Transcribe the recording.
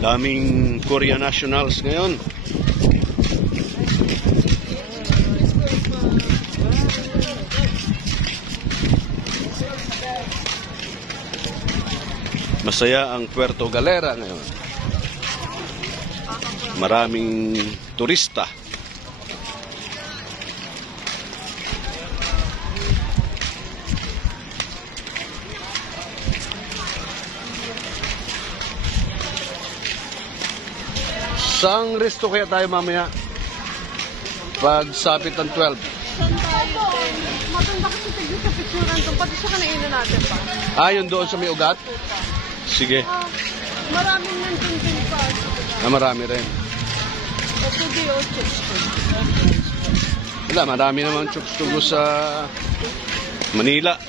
Daming Korean nationals ngayon. Masaya ang Puerto Galera ngayon. Maraming turista. Saan resto kaya tayo mamaya? Pag sapit ng 12. Saan tayo? Matanda kasi tigil sa picturean doon. Pati siya kanainan natin pa. Yun doon sa may ugat? Sige. Maraming nandun din pa. Marami rin. Ito di o chips ko. Wala, marami naman chokes sa Manila.